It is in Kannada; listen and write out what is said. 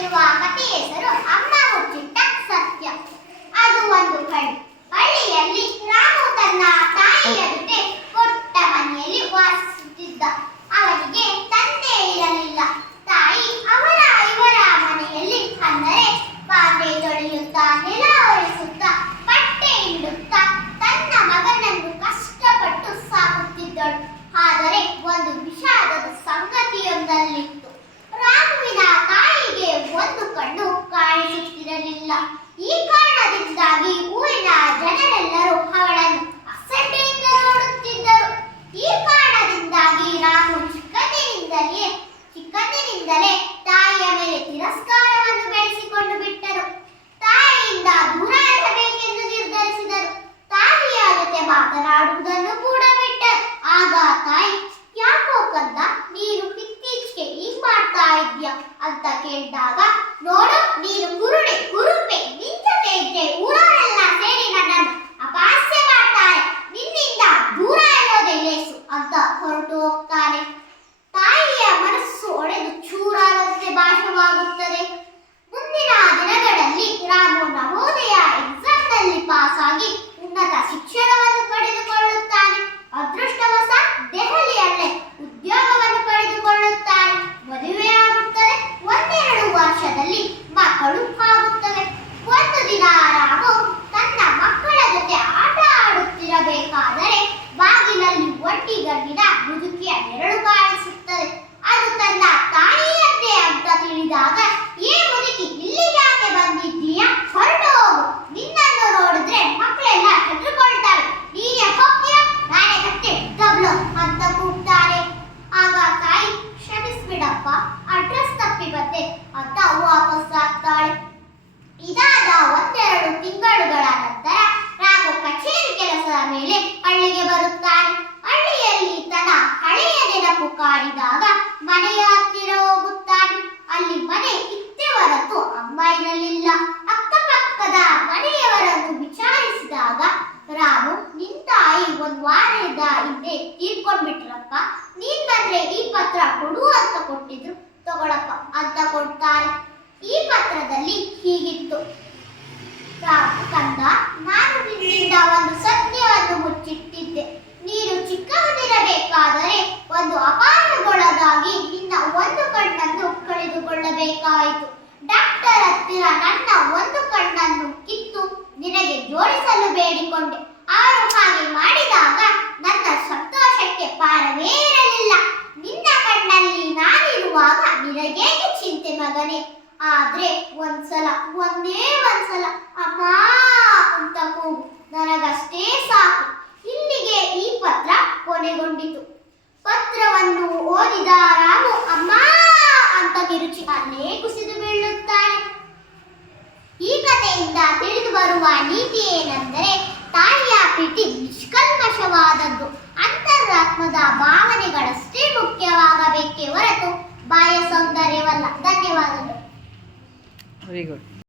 ಕೇಳುತ್ತಿರುವ ಕಥೆ ಹೆಸರು ಕಾರಣದಿಂದಾಗಿ ಊರಿನ ಜನರೆಲ್ಲರೂ ಅವಳನ್ನು ಅಸಡ್ಡೆಯಿಂದ ನೋಡುತ್ತಿದ್ದರು. ಈ ಕಾರಣದಿಂದಾಗಿ ರಾಮು ಚಿಕ್ಕಂದಿನಿಂದಲೇ ಚಿಕ್ಕಂದಿನಿಂದಲೇ ತಾಯಿಯ ಮೇಲೆ ತಿರಸ್ಕಾರವನ್ನು ಬೆಳೆಸಿಕೊಂಡು ಬಿಟ್ಟರು. ತಾಯಿಯಿಂದ ದೂರ ಇರಬೇಕೆಂದು ನಿರ್ಧರಿಸಿದರು. ತಾಯಿಯ ಜೊತೆ ಮಾತನಾಡುವುದನ್ನು ಕೂಡ ಬಿಟ್ಟರು. ಆಗ ತಾಯಿ, ಯಾಕೋ ಕಂದ, ನೀನು ಇತ್ತೀಚೆಗೆ ಹೀಗ್ ಮಾಡ್ತಾ ಇದ್ಯಾ ಅಂತ ಕೇಳಿದಾಗ, ನೋಡು, ನೀನು ಕುರುಡೆ, ಕುರುಪೆ ನಿನ್ ಜೊತೆ ಮೇಲೆ ಹಳ್ಳಿಗೆ ಬರುತ್ತಾನೆ. ಹಳ್ಳಿಯಲ್ಲಿ ತನ್ನ ಹಳೆಯ ನೆನಪು ಕಾಡಿದಾಗ ಮನೆಯ ಹತ್ತಿರ ಹೋಗುತ್ತಾನೆ. ಅಲ್ಲಿ ಮನೆ ಇತ್ತೆ ಹೊರತು ಅಮ್ಮ ಇರಲಿಲ್ಲ ಅಕ್ಕಪಕ್ಕದ ಮನೆಯವರನ್ನು ವಿಚಾರಿಸಿದಾಗ, ರಾಮು, ನಿನ್ ತಾಯಿ ಒಂದ್ ವಾರದ ಹಿಂದೆ ತೀರ್ಕೊಂಡ್ಬಿಟ್ರಪ್ಪ. ನೀನ್ ಬಂದ್ರೆ ಈ ಪತ್ರ ಕೊಡು ಅಂತ ಕೊಟ್ಟಿದ್ರು. ತಗೊಳಪ್ಪ ಅಂತ ಕೊಡ್ತಾರೆ. ಈ ಪತ್ರದಲ್ಲಿ ಹೀಗಿತ್ತು. ಕಂದ, ನಾನು ನಿನ್ನಿಂದ ಒಂದು ಸತ್ಯವನ್ನು ಮುಚ್ಚಿಟ್ಟಿದ್ದೆ. ನೀನು ಚಿಕ್ಕವನಿರಬೇಕಾದರೆ ಒಂದು ಅಪಾಯಗೊಳಗಾಗಿ ನಿನ್ನ ಒಂದು ಕಣ್ಣನ್ನು ಕಳೆದುಕೊಳ್ಳಬೇಕಾಯಿತು. ಡಾಕ್ಟರ್ ಹತ್ತಿರ ನನ್ನ ಒಂದು ಕಣ್ಣನ್ನು ಕಿತ್ತು ನಿನಗೆ ಜೋಡಿಸಲು ಬೇಡಿಕೊಂಡೆ. ಅವರು ಹಾಗೆ ಮಾಡಿದಾಗ ನನ್ನ ಸಂತೋಷಕ್ಕೆ ಪಾರವೇ ಇರಲಿಲ್ಲ. ನಿನ್ನ ಕಣ್ಣಲ್ಲಿ ನಾನಿರುವಾಗ ನಿನಗೇಕೆ ಚಿಂತೆ ಮಗನೇ? ಆದ್ರೆ ಒಂದ್ಸಲ, ಒಂದೇ ಒಂದ್ಸಲ, ಅಮ್ಮ ಅಂತ ಕೂಗು. ನನಗಷ್ಟೇ ಸಾಕು ಇಲ್ಲಿಗೆ ಈ ಪತ್ರ ಕೊನೆಗೊಂಡಿತು ಪತ್ರವನ್ನು ಓದಿದ ರಾಮು ಅಮ್ಮ ಅಂತ ಕಿರುಚಿ ಅಲ್ಲೇ ಕುಸಿದು ಬೀಳುತ್ತಾನೆ ಈ ಕಥೆಯಿಂದ ಬರುವ ನೀತಿ ಏನೆಂದರೆ ತಾಯಿಯ ಪ್ರೀತಿ ನಿಷ್ಕಲ್ಮಶವಾದದ್ದು. ಅಂತರಾತ್ಮದ ಭಾವನೆಗಳಷ್ಟೇ ಮುಖ್ಯವಾಗಬೇಕೇ ಹೊರತು ಬಾಯ ಸೌಂದರ್ಯವಲ್ಲ. ಧನ್ಯವಾದಗಳು. Very good